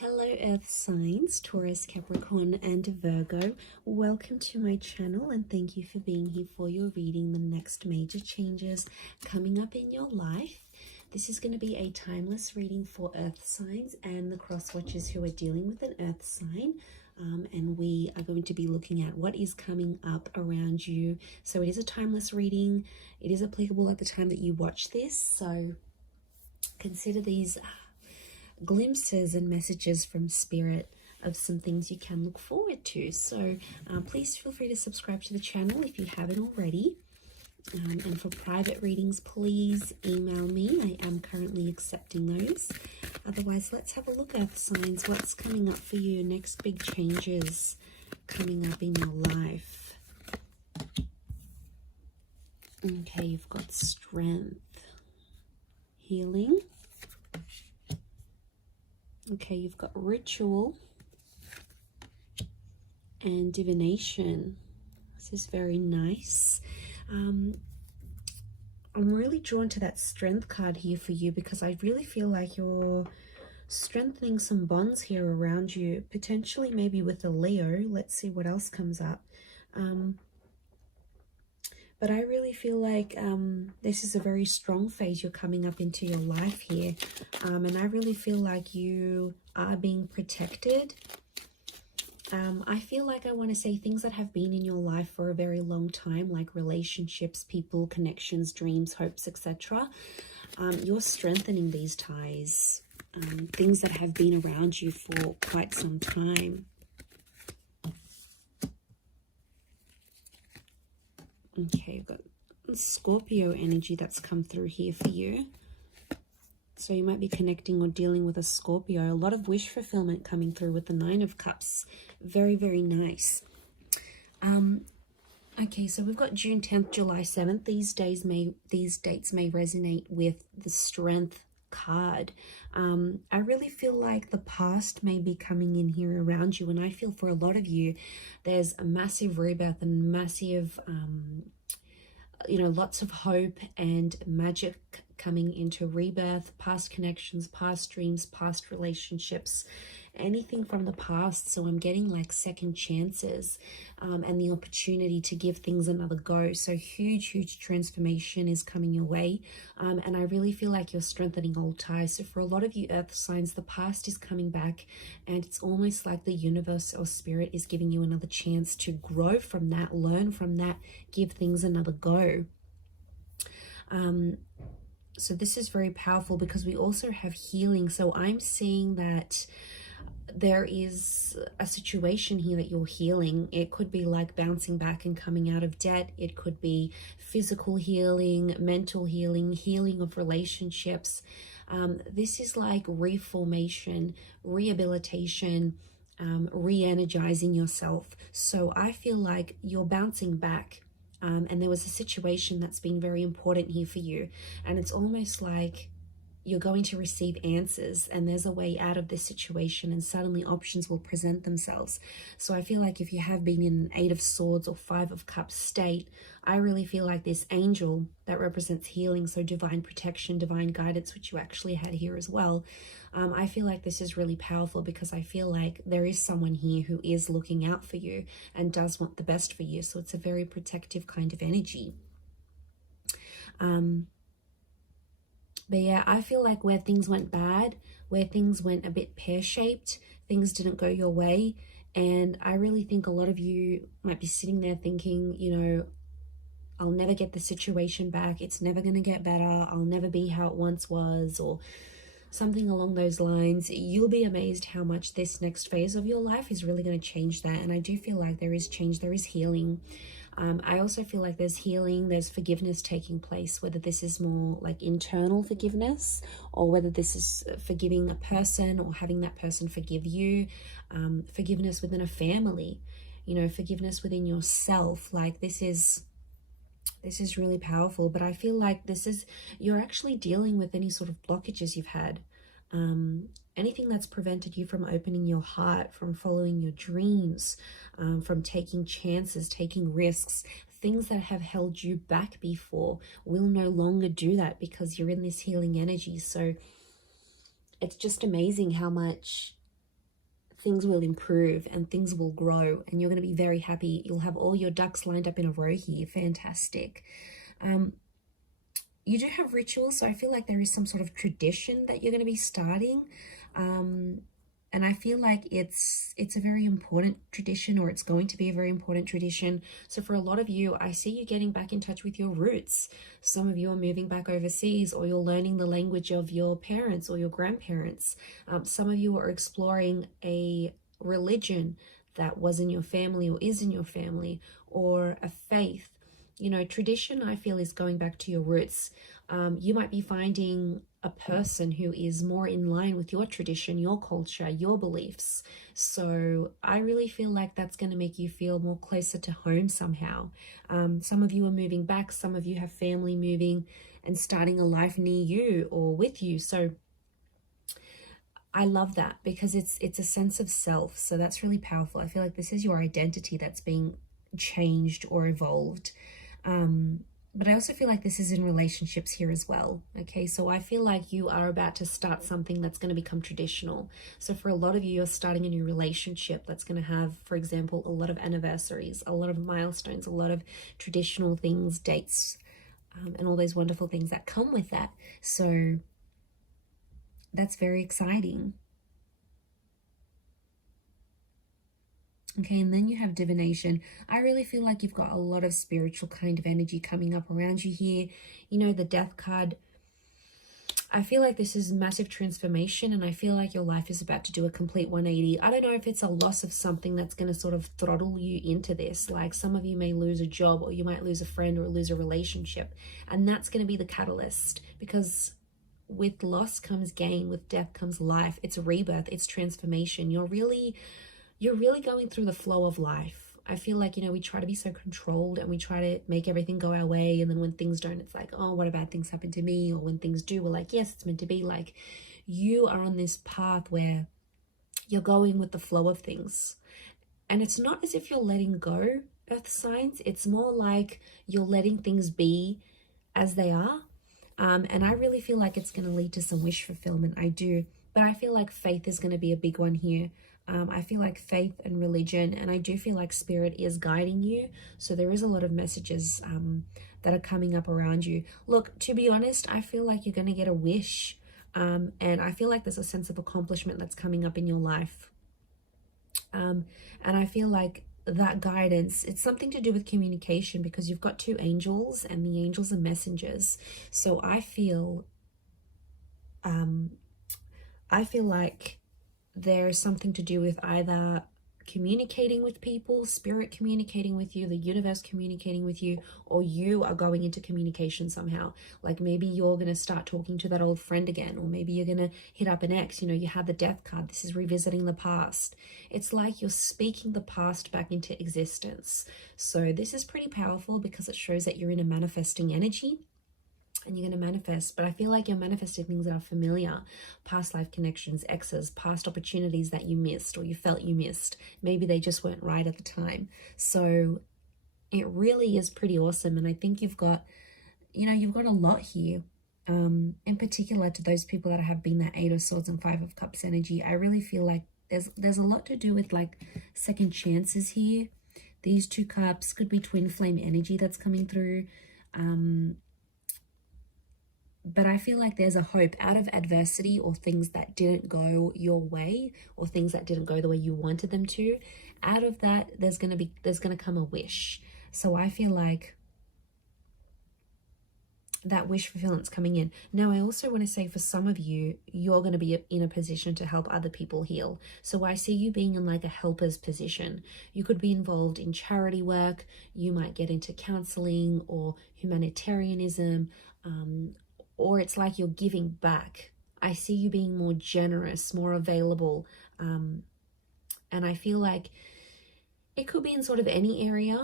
Hello Earth signs, Taurus, Capricorn and Virgo. Welcome to my channel and thank you for being here for your reading. The next major changes coming up in your life. This is going to be a timeless reading for Earth signs and the cross watchers who are dealing with an Earth sign. And we are going to be looking at what is coming up around you. So it is a timeless reading. It is applicable at the time that you watch this. So consider these glimpses and messages from spirit of some things you can look forward to. So please feel free to subscribe to the channel if you haven't already. And for private readings, please email me. I am currently accepting those. Otherwise, let's have a look at Earth signs. What's coming up for you? Next big changes coming up in your life. Okay, you've got strength, healing. Okay, you've got ritual and divination. This is very nice. I'm really drawn to that strength card here for you because I really feel like you're strengthening some bonds here around you, potentially maybe with a Leo. Let's see what else comes up. But I really feel like this is a very strong phase you're coming up into your life here. And I really feel like you are being protected. I feel like I want to say things that have been in your life for a very long time, like relationships, people, connections, dreams, hopes, etc. You're strengthening these ties, things that have been around you for quite some time. Okay, you've got Scorpio energy that's come through here for you. So you might be connecting or dealing with a Scorpio. A lot of wish fulfillment coming through with the Nine of Cups. Very, very nice. Okay, so we've got June 10th, July 7th. These dates may resonate with the Strength card. I really feel like the past may be coming in here around you, and I feel for a lot of you there's a massive rebirth and massive lots of hope and magic coming into rebirth, past connections, past dreams, past relationships, anything from the past. So I'm getting like second chances and the opportunity to give things another go. So huge transformation is coming your way. And I really feel like you're strengthening old ties. So for a lot of you Earth signs, the past is coming back and it's almost like the universe or spirit is giving you another chance to grow from that, learn from that, give things another go. So this is very powerful because we also have healing. So I'm seeing that there is a situation here that you're healing. It could be like bouncing back and coming out of debt. It could be physical healing, mental healing, healing of relationships. This is like reformation, rehabilitation, re-energizing yourself. So I feel like you're bouncing back. And there was a situation that's been very important here for you. And it's almost like you're going to receive answers and there's a way out of this situation and suddenly options will present themselves. So I feel like if you have been in an 8 of Swords or 5 of Cups state, I really feel like this angel that represents healing, so divine protection, divine guidance, which you actually had here as well. I feel like this is really powerful because I feel like there is someone here who is looking out for you and does want the best for you. So it's a very protective kind of energy. But yeah, I feel like where things went bad, where things went a bit pear-shaped, things didn't go your way. And I really think a lot of you might be sitting there thinking, I'll never get the situation back. It's never going to get better. I'll never be how it once was, or something along those lines. You'll be amazed how much this next phase of your life is really going to change that. And I do feel like there is change, there is healing. I also feel like there's healing, there's forgiveness taking place, whether this is more like internal forgiveness or whether this is forgiving a person or having that person forgive you, forgiveness within a family, forgiveness within yourself. Like this is really powerful. But I feel like you're actually dealing with any sort of blockages you've had. Anything that's prevented you from opening your heart, from following your dreams, from taking chances, taking risks, things that have held you back before will no longer do that because you're in this healing energy. So it's just amazing how much things will improve and things will grow, and you're going to be very happy. You'll have all your ducks lined up in a row here. Fantastic. You do have rituals, so I feel like there is some sort of tradition that you're going to be starting. And I feel like it's a very important tradition, or it's going to be a very important tradition. So for a lot of you, I see you getting back in touch with your roots. Some of you are moving back overseas, or you're learning the language of your parents or your grandparents. Some of you are exploring a religion that was in your family or is in your family, or a faith. You know, tradition, I feel, is going back to your roots. You might be finding a person who is more in line with your tradition, your culture, your beliefs. So I really feel like that's going to make you feel more closer to home somehow. Some of you are moving back. Some of you have family moving and starting a life near you or with you. So I love that, because it's a sense of self. So that's really powerful. I feel like this is your identity that's being changed or evolved. But I also feel like this is in relationships here as well. Okay, so I feel like you are about to start something that's going to become traditional. So for a lot of you, you're starting a new relationship that's going to have, for example, a lot of anniversaries, a lot of milestones, a lot of traditional things, dates, and all those wonderful things that come with that. So that's very exciting. Okay, and then you have divination. I really feel like you've got a lot of spiritual kind of energy coming up around you here. You know, the death card. I feel like this is massive transformation, and I feel like your life is about to do a complete 180. I don't know if it's a loss of something that's going to sort of throttle you into this. Like some of you may lose a job, or you might lose a friend, or lose a relationship. And that's going to be the catalyst, because with loss comes gain, with death comes life. It's rebirth, it's transformation. You're really going through the flow of life. I feel like, you know, we try to be so controlled and we try to make everything go our way. And then when things don't, it's like, oh, what a bad things happen to me? Or when things do, we're like, yes, it's meant to be. Like, you are on this path where you're going with the flow of things. And it's not as if you're letting go, earth signs. It's more like you're letting things be as they are. And I really feel like it's going to lead to some wish fulfillment. I do. But I feel like faith is going to be a big one here. I feel like faith and religion, and I do feel like spirit is guiding you. So there is a lot of messages that are coming up around you. Look, to be honest, I feel like you're going to get a wish. And I feel like there's a sense of accomplishment that's coming up in your life. And I feel like that guidance, it's something to do with communication, because you've got two angels, and the angels are messengers. So I feel like there's something to do with either communicating with people, spirit communicating with you, the universe communicating with you, or you are going into communication somehow. Like maybe you're going to start talking to that old friend again, or maybe you're going to hit up an ex. You know, you have the death card. This is revisiting the past. It's like you're speaking the past back into existence. So this is pretty powerful, because it shows that you're in a manifesting energy. And you're going to manifest, but I feel like you're manifesting things that are familiar, past life connections, exes, past opportunities that you missed or you felt you missed. Maybe they just weren't right at the time. So it really is pretty awesome. And I think you've got a lot here. In particular to those people that have been that 8 of Swords and 5 of Cups energy. I really feel like there's a lot to do with like second chances here. These 2 cups could be twin flame energy that's coming through. But I feel like there's a hope out of adversity, or things that didn't go your way, or things that didn't go the way you wanted them to. Out of that, there's going to come a wish. So I feel like that wish fulfillment's coming in. Now, I also want to say, for some of you, you're going to be in a position to help other people heal. So I see you being in like a helper's position. You could be involved in charity work. You might get into counseling or humanitarianism, or it's like you're giving back. I see you being more generous, more available. And I feel like it could be in sort of any area,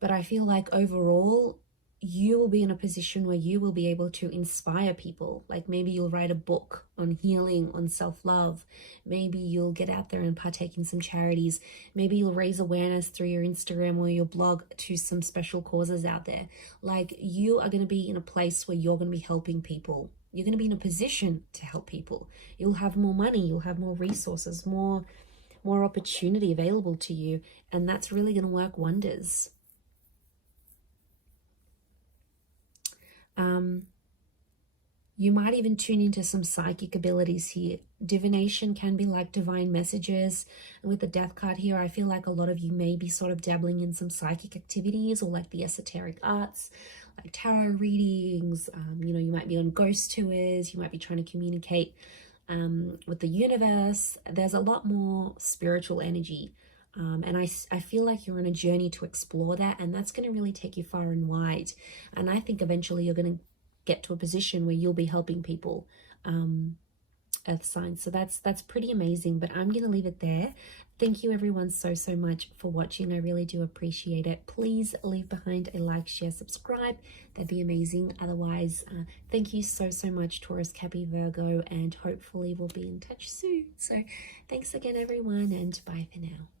but I feel like overall, you will be in a position where you will be able to inspire people. Like maybe you'll write a book on healing, on self-love. Maybe you'll get out there and partake in some charities. Maybe you'll raise awareness through your Instagram or your blog to some special causes out there. Like you are going to be in a place where you're going to be helping people. You're going to be in a position to help people. You'll have more money. You'll have more resources, more more opportunity available to you, and that's really going to work wonders. You might even tune into some psychic abilities here. Divination can be like divine messages. And with the death card here, I feel like a lot of you may be sort of dabbling in some psychic activities or like the esoteric arts, like tarot readings. You know, you might be on ghost tours. You might be trying to communicate with the universe. There's a lot more spiritual energy. And I feel like you're on a journey to explore that, and that's going to really take you far and wide. And I think eventually you're going to get to a position where you'll be helping people, earth signs. So that's pretty amazing, but I'm going to leave it there. Thank you everyone so much for watching. I really do appreciate it. Please leave behind a like, share, subscribe. That'd be amazing. Otherwise, thank you so much, Taurus, Cappy, Virgo, and hopefully we'll be in touch soon. So thanks again everyone, and bye for now.